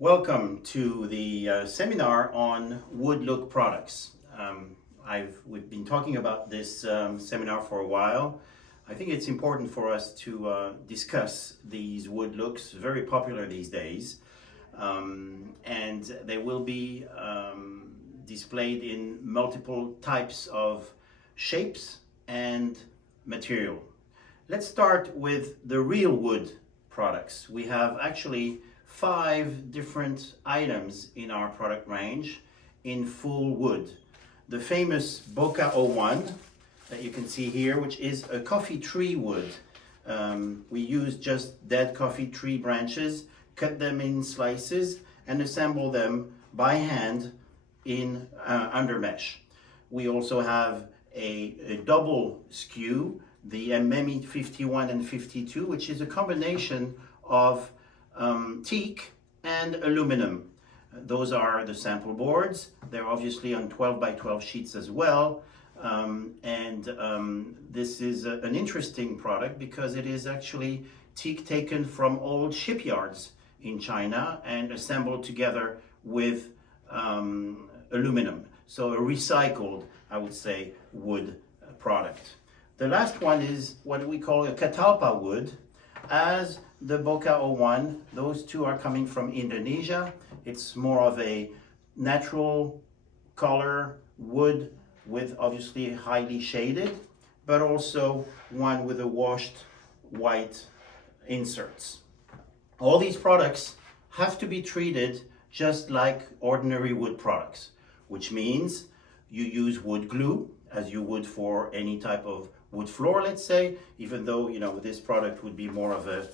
Welcome to the seminar on wood look products. We've been talking about this seminar for a while. I think it's important for us to discuss these wood looks, very popular these days, and they will be displayed in multiple types of shapes and material. Let's start with the real wood products. We have actually 5 different items in our product range in full wood. The famous Boca 01 that you can see here, which is a coffee tree wood. We use just dead coffee tree branches, cut them in slices, and assemble them by hand in under mesh. We also have a double skew, the MME 51 and 52, which is a combination of teak and aluminum. Those are the sample boards. They're obviously on 12 by 12 sheets as well. This is an interesting product because it is actually teak taken from old shipyards in China and assembled together with aluminum. So a recycled, I would say, wood product. The last one is what we call a catalpa wood. As the Boca 01, those two are coming from Indonesia. It's more of a natural color wood with obviously highly shaded, but also one with a washed white inserts. All these products have to be treated just like ordinary wood products, which means you use wood glue as you would for any type of wood floor, let's say, even though, you know, this product would be more of a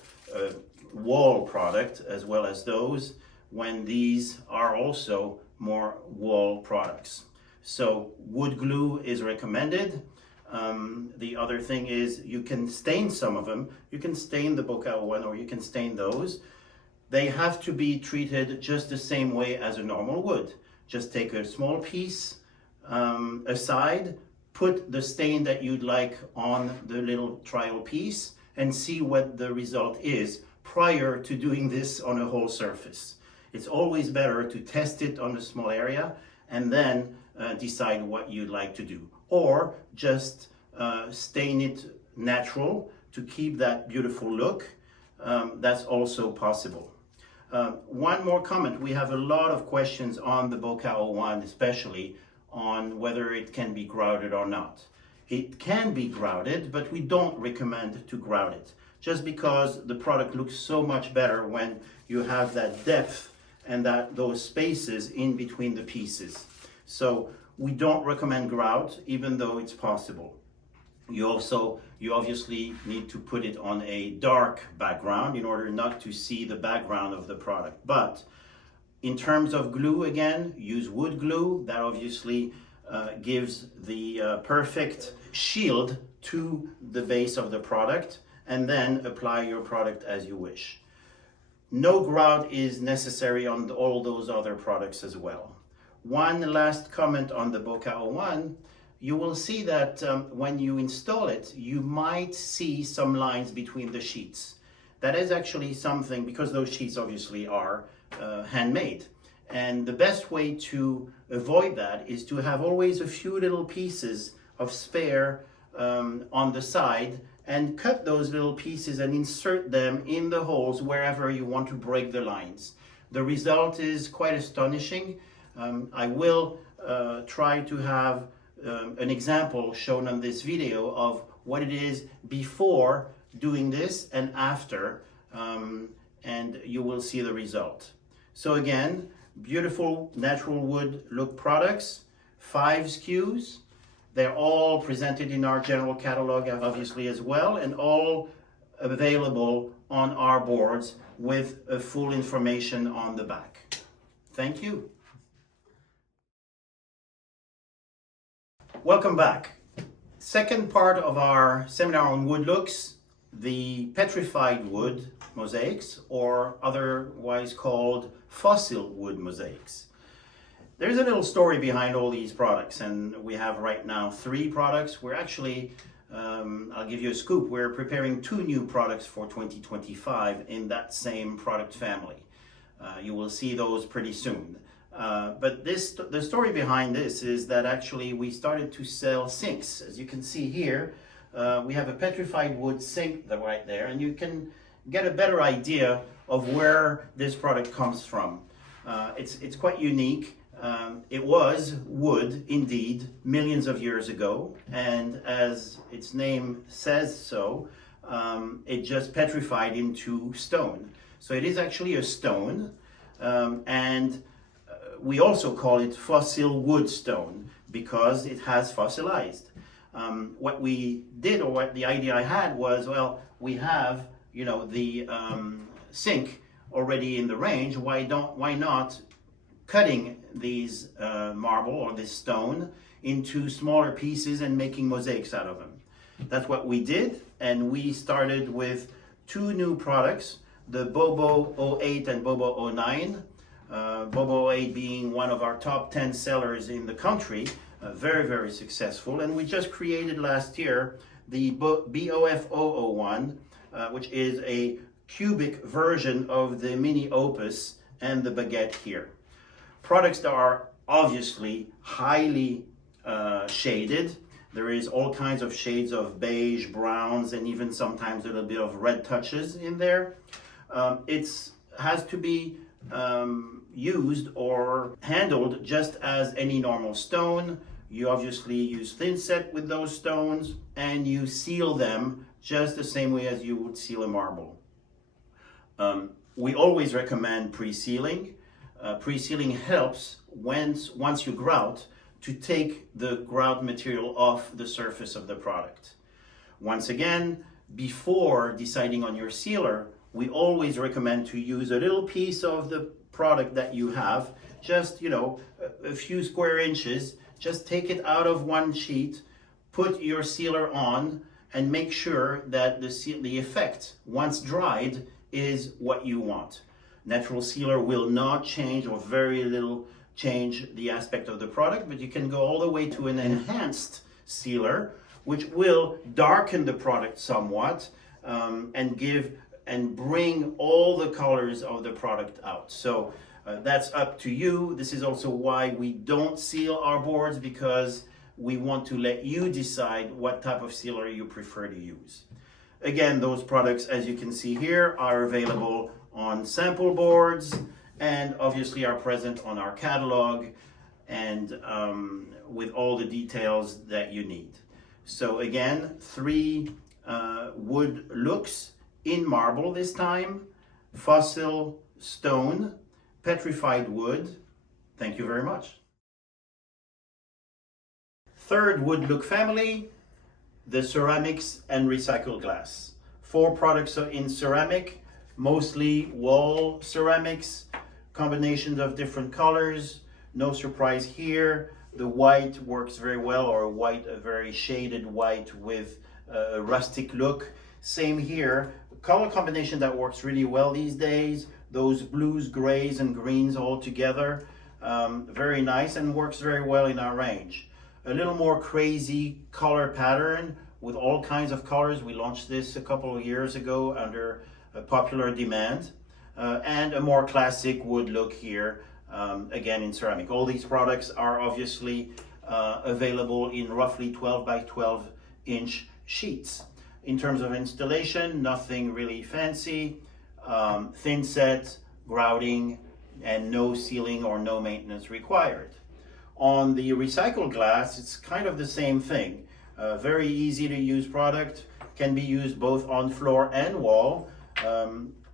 wall product as well as those, when these are also more wall products. So wood glue is recommended. The other thing is you can stain some of them. You can stain the Boca 01 or you can stain those. They have to be treated just the same way as a normal wood. Just take a small piece aside, put the stain that you'd like on the little trial piece and see what the result is prior to doing this on a whole surface. It's always better to test it on a small area and then decide what you'd like to do. Or just stain it natural to keep that beautiful look. That's also possible. One more comment. We have a lot of questions on the Boca 01, especially on whether it can be grouted or not. It can be grouted, but we don't recommend to grout it, just because the product looks so much better when you have that depth and those spaces in between the pieces. So we don't recommend grout, even though it's possible. You obviously need to put it on a dark background in order not to see the background of the product. But in terms of glue, again, use wood glue. That obviously gives the perfect shield to the base of the product, and then apply your product as you wish. No grout is necessary on all those other products as well. One last comment on the Boca 01. You will see that when you install it, you might see some lines between the sheets. That is actually something, because those sheets obviously are handmade. And the best way to avoid that is to have always a few little pieces of spare on the side, and cut those little pieces and insert them in the holes wherever you want to break the lines. The result is quite astonishing. I will try to have an example shown on this video of what it is before doing this and after, and you will see the result. So again, beautiful natural wood look products, 5 SKUs. They're all presented in our general catalog, obviously, as well, and all available on our boards with full information on the back. Thank you. Welcome back. Second part of our seminar on wood looks, the petrified wood mosaics, or otherwise called fossil wood mosaics. There's a little story behind all these products, and we have right now 3 products. We're actually, I'll give you a scoop, we're preparing 2 new products for 2025 in that same product family. You will see those pretty soon. But the story behind this is that actually we started to sell sinks. As you can see here, we have a petrified wood sink right there, and you can get a better idea of where this product comes from. It's quite unique. It was wood, indeed, millions of years ago, and as its name says so, it just petrified into stone. So it is actually a stone, and we also call it fossil wood stone because it has fossilized. What we did, or what the idea I had was, well, we have, you know, the sink already in the range. Why not cutting these marble or this stone into smaller pieces and making mosaics out of them? That's what we did, and we started with two new products, the Bobo 08 and Bobo 09. Bobo 08 being one of our top 10 sellers in the country, very, very successful. And we just created last year the BOF 001, which is a cubic version of the Mini Opus and the Baguette here. Products that are obviously highly shaded. There is all kinds of shades of beige, browns, and even sometimes a little bit of red touches in there. It has to be used or handled just as any normal stone. You obviously use thin set with those stones, and you seal them just the same way as you would seal a marble. We always recommend pre-sealing. Pre-sealing helps once you grout to take the grout material off the surface of the product. Once again, before deciding on your sealer, we always recommend to use a little piece of the product that you have, just, you know, a few square inches. Just take it out of one sheet, put your sealer on, and make sure that the effect, once dried, is what you want. Natural sealer will not change, or very little change, the aspect of the product, but you can go all the way to an enhanced sealer, which will darken the product somewhat, and bring all the colors of the product out. So that's up to you. This is also why we don't seal our boards, because we want to let you decide what type of sealer you prefer to use. Again, those products, as you can see here, are available on sample boards and obviously are present on our catalog, and with all the details that you need. So again, 3 wood looks in marble this time: fossil, stone, petrified wood. Thank you very much. Third wood look family, the ceramics and recycled glass. 4 products in ceramic, mostly wall ceramics, combinations of different colors. No surprise here. The white works very well, or a very shaded white with a rustic look. Same here. Color combination that works really well these days. Those blues, grays, and greens all together. Very nice, and works very well in our range. A little more crazy color pattern with all kinds of colors. We launched this a couple of years ago under popular demand. And a more classic wood look here, again in ceramic. All these products are obviously available in roughly 12 by 12 inch sheets. In terms of installation, nothing really fancy. Thin set, grouting, and no sealing or no maintenance required. On the recycled glass, it's kind of the same thing. Very easy to use product, can be used both on floor and wall.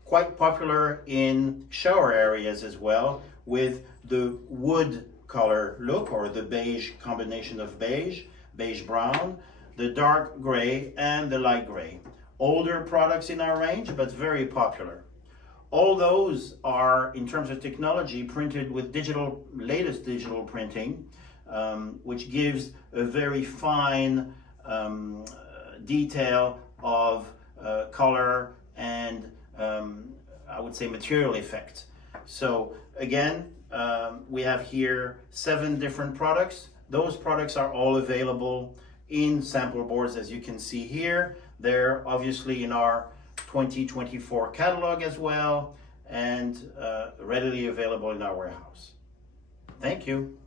Quite popular in shower areas as well, with the wood color look, or the beige combination of beige brown, the dark gray, and the light gray. Older products in our range, but very popular. All those are, in terms of technology, printed with latest digital printing, which gives a very fine detail of color and I would say material effect. So again, we have here 7 different products. Those products are all available in sample boards, as you can see here. They're obviously in our 2024 catalog as well, and readily available in our warehouse. Thank you.